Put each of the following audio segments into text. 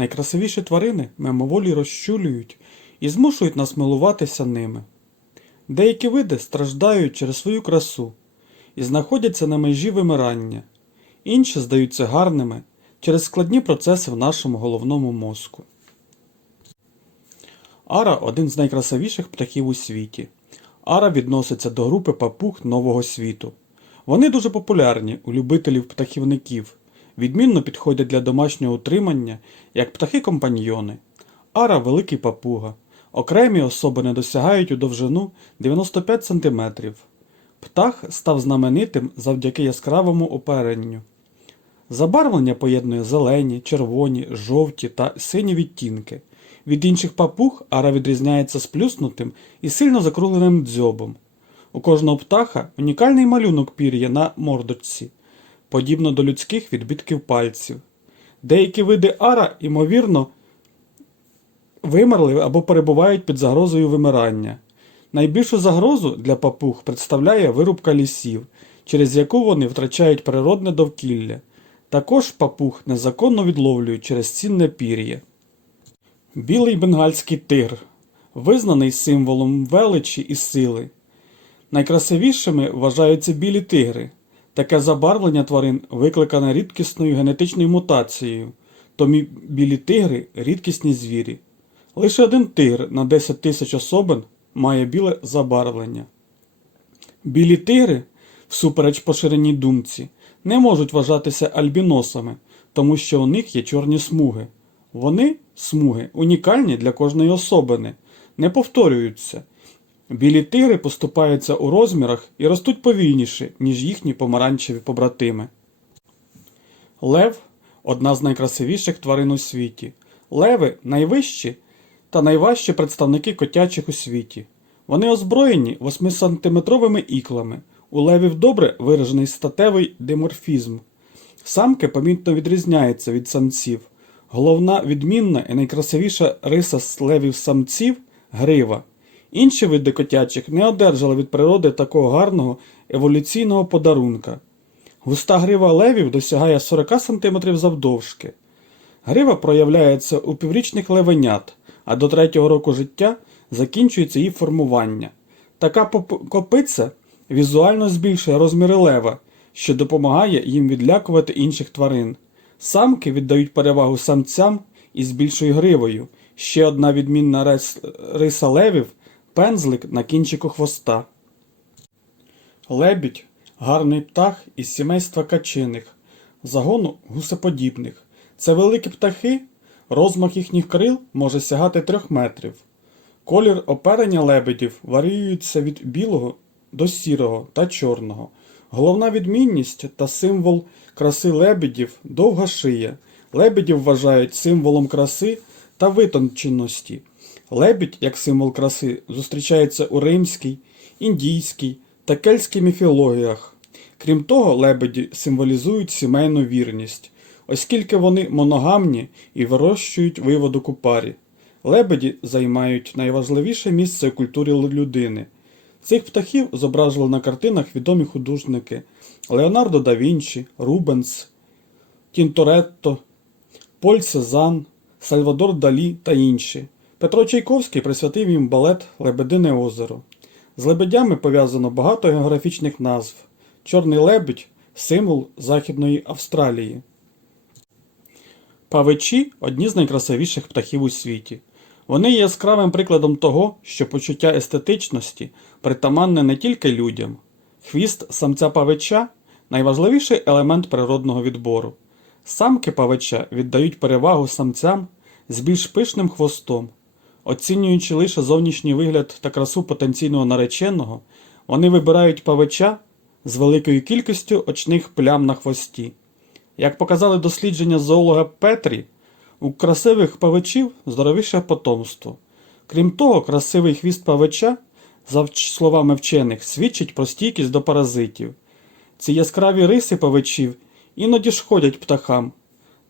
Найкрасивіші тварини мимоволі розчулюють і змушують нас милуватися ними. Деякі види страждають через свою красу і знаходяться на межі вимирання, інші здаються гарними через складні процеси в нашому головному мозку. Ара один з найкрасивіших птахів у світі. Ара відноситься до групи папуг Нового світу. Вони дуже популярні у любителів птахівників, відмінно підходять для домашнього утримання як птахи-компаньйони. Ара великий папуга. Окремі особини досягають у довжину 95 см. Птах став знаменитим завдяки яскравому оперенню. Забарвлення поєднує зелені, червоні, жовті та сині відтінки. Від інших папуг ара відрізняється сплюснутим і сильно закругленим дзьобом. У кожного птаха унікальний малюнок пір'я на мордочці, подібно до людських відбитків пальців. Деякі види ара, ймовірно, вимерли або перебувають під загрозою вимирання. Найбільшу загрозу для папуг представляє вирубка лісів, через яку вони втрачають природне довкілля. Також папуг незаконно відловлюють через цінне пір'я. Білий бенгальський тигр визнаний символом величі і сили. Найкрасивішими вважаються білі тигри. Таке забарвлення тварин викликане рідкісною генетичною мутацією, тому білі тигри рідкісні звірі. Лише один тигр на 10 тисяч особин має біле забарвлення. Білі тигри, всупереч поширеній думці, не можуть вважатися альбіносами, тому що у них є чорні смуги. Вони, смуги, унікальні для кожної особини, не повторюються. Білі тигри поступаються у розмірах і ростуть повільніше, ніж їхні помаранчеві побратими. Лев одна з найкрасивіших тварин у світі. Леви найвищі та найважчі представники котячих у світі. Вони озброєні 8-сантиметровими іклами. У левів добре виражений статевий диморфізм. Самки помітно відрізняються від самців. Головна відмінна і найкрасивіша риса левів самців грива. Інші види котячих не одержали від природи такого гарного еволюційного подарунка. Густа грива левів досягає 40 см завдовжки. Грива проявляється у піврічних левенят, а до третього року життя закінчується її формування. Така копиця візуально збільшує розміри лева, що допомагає їм відлякувати інших тварин. Самки віддають перевагу самцям із більшою гривою. Ще одна відмінна риса левів пензлик на кінчику хвоста. Лебідь гарний птах із сімейства качиних, загону гусеподібних. Це великі птахи, розмах їхніх крил може сягати трьох метрів. Колір оперення лебедів варіюється від білого до сірого та чорного. Головна відмінність та символ краси лебедів довга шия. Лебедів вважають символом краси та витонченості. Лебідь, як символ краси, зустрічається у римській, індійській та кельтській міфологіях. Крім того, лебеді символізують сімейну вірність, оскільки вони моногамні і вирощують виводок у парі. Лебеді займають найважливіше місце у культурі людини. Цих птахів зображували на картинах відомі художники Леонардо да Вінчі, Рубенс, Тінторетто, Поль Сезанн, Сальвадор Далі та інші. Петро Чайковський присвятив їм балет Лебедине озеро. З лебедями пов'язано багато географічних назв. Чорний лебедь символ Західної Австралії. Павичі одні з найкрасивіших птахів у світі. Вони є яскравим прикладом того, що почуття естетичності притаманне не тільки людям. Хвіст самця павича найважливіший елемент природного відбору. Самки павича віддають перевагу самцям з більш пишним хвостом. Оцінюючи лише зовнішній вигляд та красу потенційного нареченого, вони вибирають павича з великою кількістю очних плям на хвості. Як показали дослідження зоолога Петрі, у красивих павичів здоровіше потомство. Крім того, красивий хвіст павича, за словами вчених, свідчить про стійкість до паразитів. Ці яскраві риси павичів іноді шкодять птахам.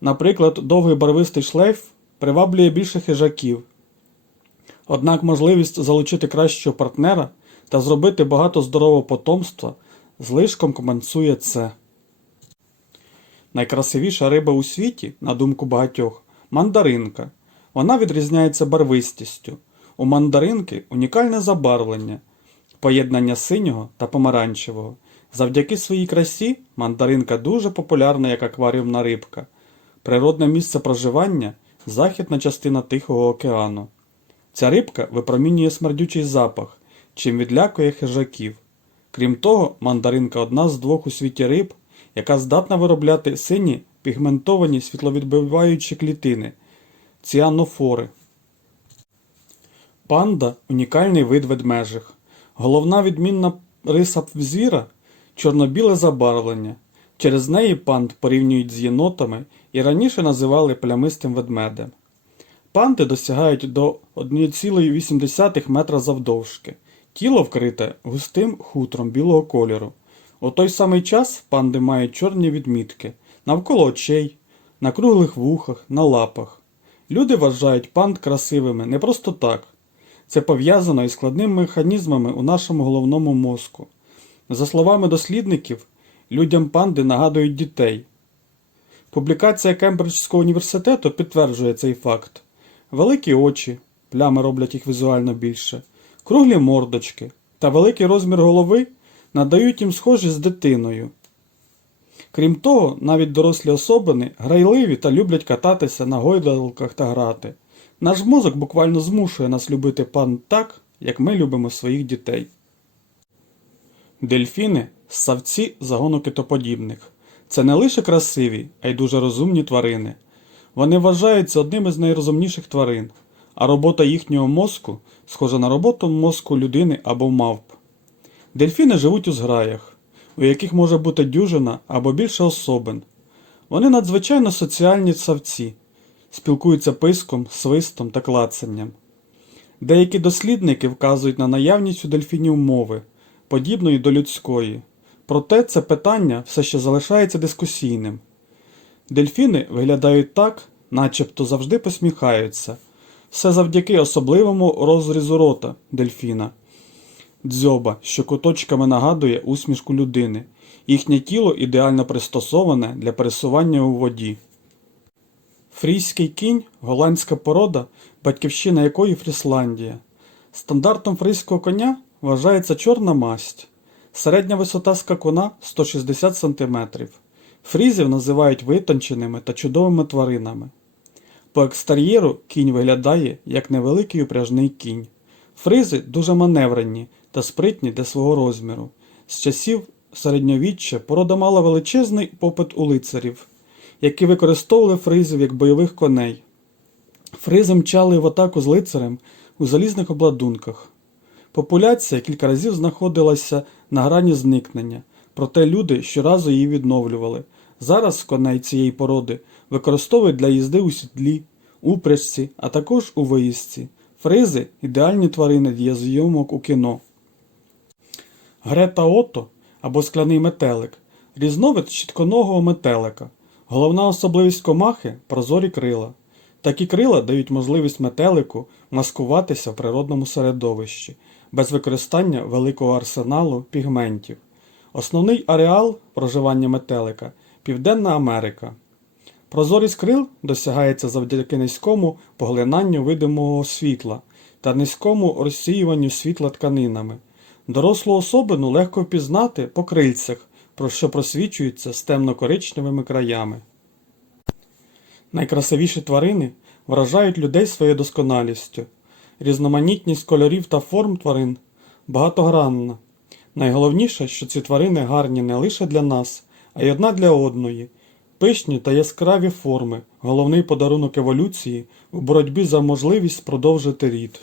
Наприклад, довгий барвистий шлейф приваблює більше хижаків. Однак можливість залучити кращого партнера та зробити багато здорового потомства злишком компенсує це. Найкрасивіша риба у світі, на думку багатьох, мандаринка. Вона відрізняється барвистістю. У мандаринки унікальне забарвлення, поєднання синього та помаранчевого. Завдяки своїй красі мандаринка дуже популярна як акваріумна рибка. Природне місце проживання західна частина Тихого океану. Ця рибка випромінює смердючий запах, чим відлякує хижаків. Крім того, мандаринка одна з двох у світі риб, яка здатна виробляти сині пігментовані світловідбиваючі клітини ціанофори. Панда унікальний вид ведмежих. Головна відмінна риса звіра чорно-біле забарвлення. Через неї панд порівнюють з єнотами і раніше називали плямистим ведмедем. Панди досягають до 1,8 метра завдовжки. Тіло вкрите густим хутром білого кольору. У той самий час панди мають чорні відмітки навколо очей, на круглих вухах, на лапах. Люди вважають панд красивими не просто так. Це пов'язано із складними механізмами у нашому головному мозку. За словами дослідників, людям панди нагадують дітей. Публікація Кембриджського університету підтверджує цей факт. Великі очі, плями роблять їх візуально більше, круглі мордочки та великий розмір голови надають їм схожість з дитиною. Крім того, навіть дорослі особини грайливі та люблять кататися на гойдалках та грати. Наш мозок буквально змушує нас любити панд так, як ми любимо своїх дітей. Дельфіни ссавці загону китоподібних. Це не лише красиві, а й дуже розумні тварини. Вони вважаються одним із найрозумніших тварин, а робота їхнього мозку схожа на роботу мозку людини або мавп. Дельфіни живуть у зграях, у яких може бути дюжина або більше особин. Вони надзвичайно соціальні савці, спілкуються писком, свистом та клацанням. Деякі дослідники вказують на наявність у дельфінів мови, подібної до людської. Проте це питання все ще залишається дискусійним. Дельфіни виглядають так, начебто завжди посміхаються. Все завдяки особливому розрізу рота дельфіна. Дзьоба, що куточками нагадує усмішку людини. Їхнє тіло ідеально пристосоване для пересування у воді. Фрійський кінь голландська порода, батьківщина якої Фрісландія. Стандартом фрійського коня вважається чорна масть. Середня висота скакуна 160 см. Фрізів називають витонченими та чудовими тваринами. По екстер'єру кінь виглядає як невеликий упряжний кінь. Фризи дуже маневренні та спритні для свого розміру. З часів середньовіччя порода мала величезний попит у лицарів, які використовували фризів як бойових коней. Фризи мчали в атаку з лицарем у залізних обладунках. Популяція кілька разів знаходилася на грані зникнення, проте люди щоразу її відновлювали. Зараз коней цієї породи використовують для їзди у сідлі, упряжці, а також у виїздці. Фризи ідеальні тварини для зйомок у кіно. Грета Ото або скляний метелик різновид щітконогого метелика. Головна особливість комахи прозорі крила. Такі крила дають можливість метелику маскуватися в природному середовищі без використання великого арсеналу пігментів. Основний ареал проживання метелика Південна Америка. Прозорість крил досягається завдяки низькому поглинанню видимого світла та низькому розсіюванню світла тканинами. Дорослу особину легко впізнати по крильцях, про що просвічуються з темно-коричневими краями. Найкрасивіші тварини вражають людей своєю досконалістю. Різноманітність кольорів та форм тварин багатогранна. Найголовніше, що ці тварини гарні не лише для нас, а й одна для одної. Пишні та яскраві форми головний подарунок еволюції у боротьбі за можливість продовжити рід.